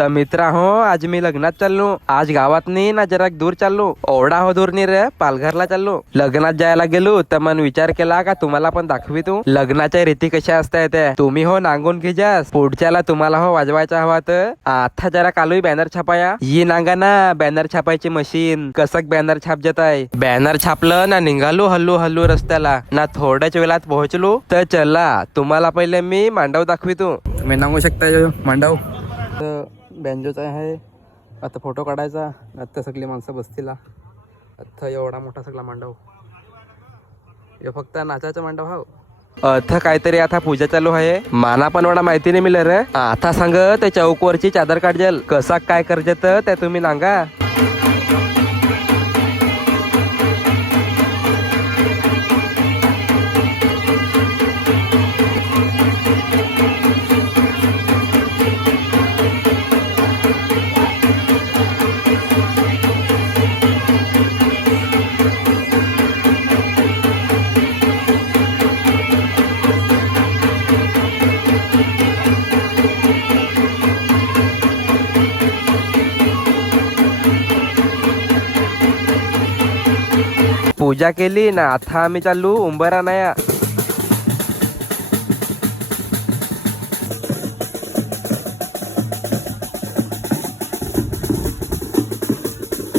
तर मित्र हो, आज मी लग्नात चाललो. आज गावात नाही ना, जरा दूर चाललो. ओढा हो दूर नाही रे, पालघरला चाललो. लग्नात जायला गेलो तर मन विचार केला का तुम्हाला पण दाखवी तू लग्नाच्या रीती कशा असतात त्या. तुम्ही हो नांगून घ्यास, पुढच्याला तुम्हाला हो वाजवायचा हवा तर आता जरा कालू बॅनर छापाया. ही नांगा ना बॅनर छापायची मशीन कसक बॅनर छाप जात आहे. बॅनर छापलं ना, निघालो हल्लू हल्लू रस्त्याला ना, थोड्याच वेळात पोहोचलो. तर चला तुम्हाला पहिले मी मांडव दाखवितो. तुम्ही नांगू शकता मांडव. बँजोचा आहे. आता फोटो काढायचा. आता सगळी माणसं बसतीला. आता एवढा मोठा सगळा मांडव. हे फक्त नाचाचा मांडव हा. आता काहीतरी आता पूजा चालू आहे. माना पण एवढा माहिती नाही मिळेल रे. आता सांग ते चौकवरची चादर काढजेल कसा काय करजेत ते तुम्ही नांगा. पूजा केली ना, आता आम्ही चाललो उंबरा नाया.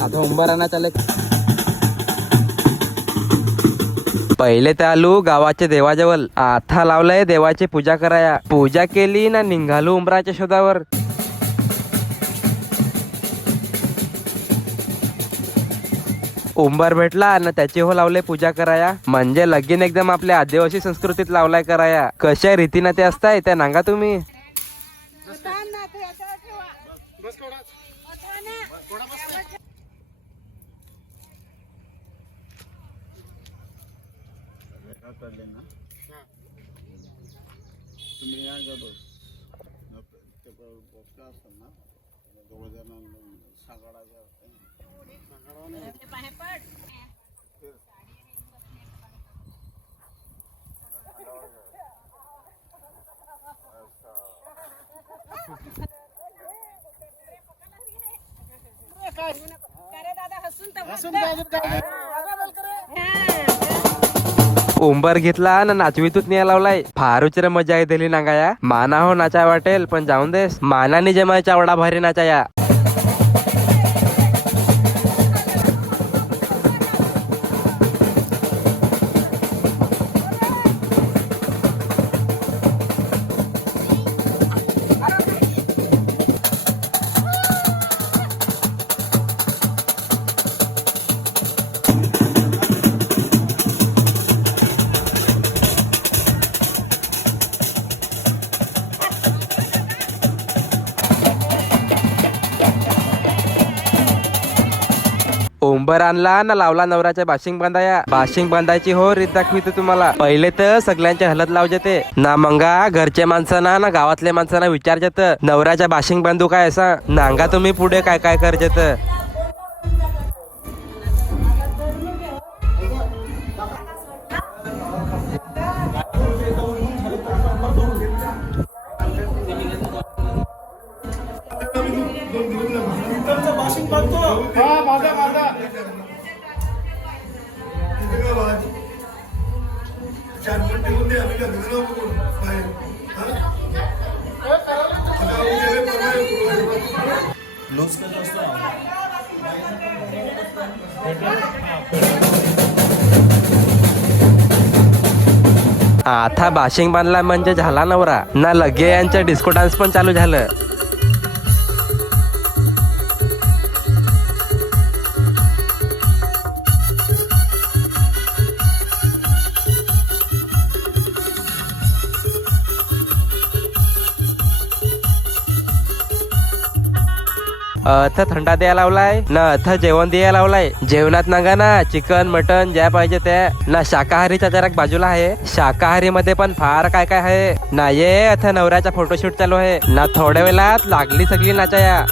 आता उंबरा ना चालत. पहिले तर आलो गावाच्या देवाजवळ. आता लावलंय देवाची पूजा कराया. पूजा केली ना, निघालो उंबराच्या शोधावर. उंबर भेटला ना, त्याची हो लावले पूजा कराया. म्हणजे लगीन एकदम आपल्या आदिवासी संस्कृतीत लावलाय कराया. कशा रीतीने ते असताय त्या नांगा तुम्ही. उंबर घेतला ना, नाचवीतूच न्याय लावलाय. फारूच रे मजा येतली नांगाया. माना हो नाचा वाटेल पण जाऊन देस. मानाने जमायचा एवढा भारी नाचाया. उंबर आणला ना, लावला नवऱ्याच्या बाशिंग बांधाया. बाशिंग बांधायची हो रीत दाखवितो तुम्हाला. पहिले तर सगळ्यांच्या हलत लावजेते ना, मंगा घरच्या माणसांना ना गावातल्या माणसांना विचारजेत नवऱ्याच्या बाशिंग बांधू काय असा. नांगा तुम्ही पुढे काय काय करजेत. आता बाशिंग बांधला म्हणजे झाला नवरा ना. लगे यांच्या डिस्को डान्स पण चालू झालं. अथ थंडा द्यायला लावलाय ना, अथ जेवण द्यायला लावलाय. जेवणात नांगा ना, चिकन मटन ज्या पाहिजे त्या ना. शाकाहारीचा जरा बाजूला आहे. शाकाहारी मध्ये पण फार काय काय आहे ना. ये अथ नवऱ्याचा फोटोशूट चालू आहे ना. थोड्या वेळात लागली सगळी नाचाया.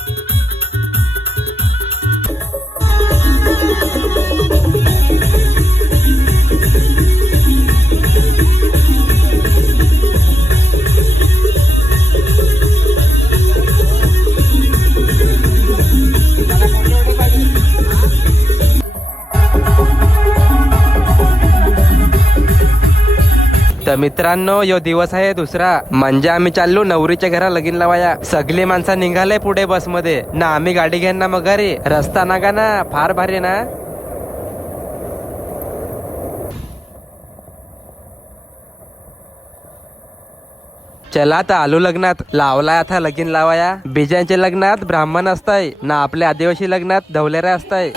तर मित्रांनो यो दिवस आहे दुसरा, म्हणजे आम्ही चाललो नवरीच्या घरा लगीन लावाया. सगळी माणसं निघाले पुढे बस मध्ये ना. आम्ही गाडी घेईन ना मग घरी. रस्ता नागा ना फार भारी ना. चला आता आलो लग्नात. लावलाय आता लगीन लावाया. बिजांच्या लग्नात ब्राह्मण असताय ना, आपल्या आदिवासी लग्नात धवलेरा असताय.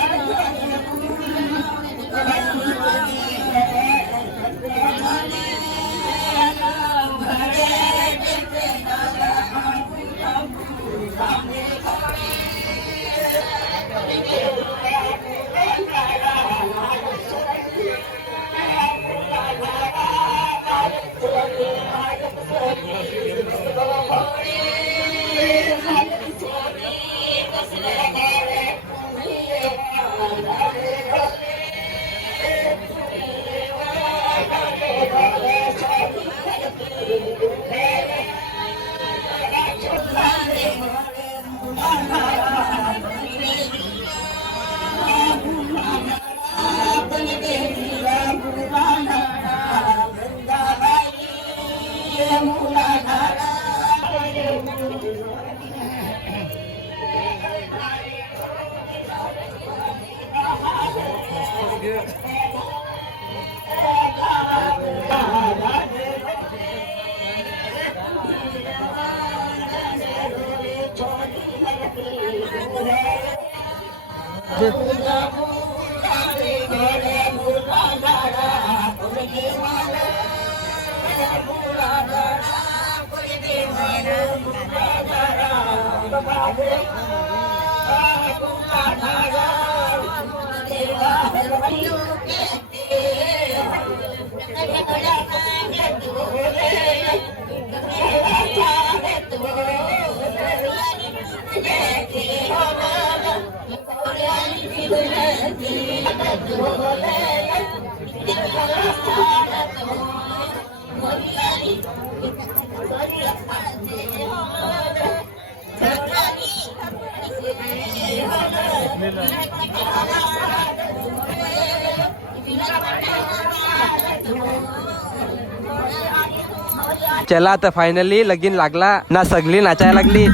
चला आता फायनली लगीन लागला ना. सगळी नाचायला लागली.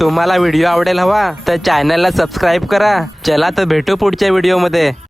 तुम्हाला व्हिडिओ आवडेल हवा तर चॅनलला सबस्क्राईब करा. चला तर भेटू पुढच्या व्हिडिओ मध्ये.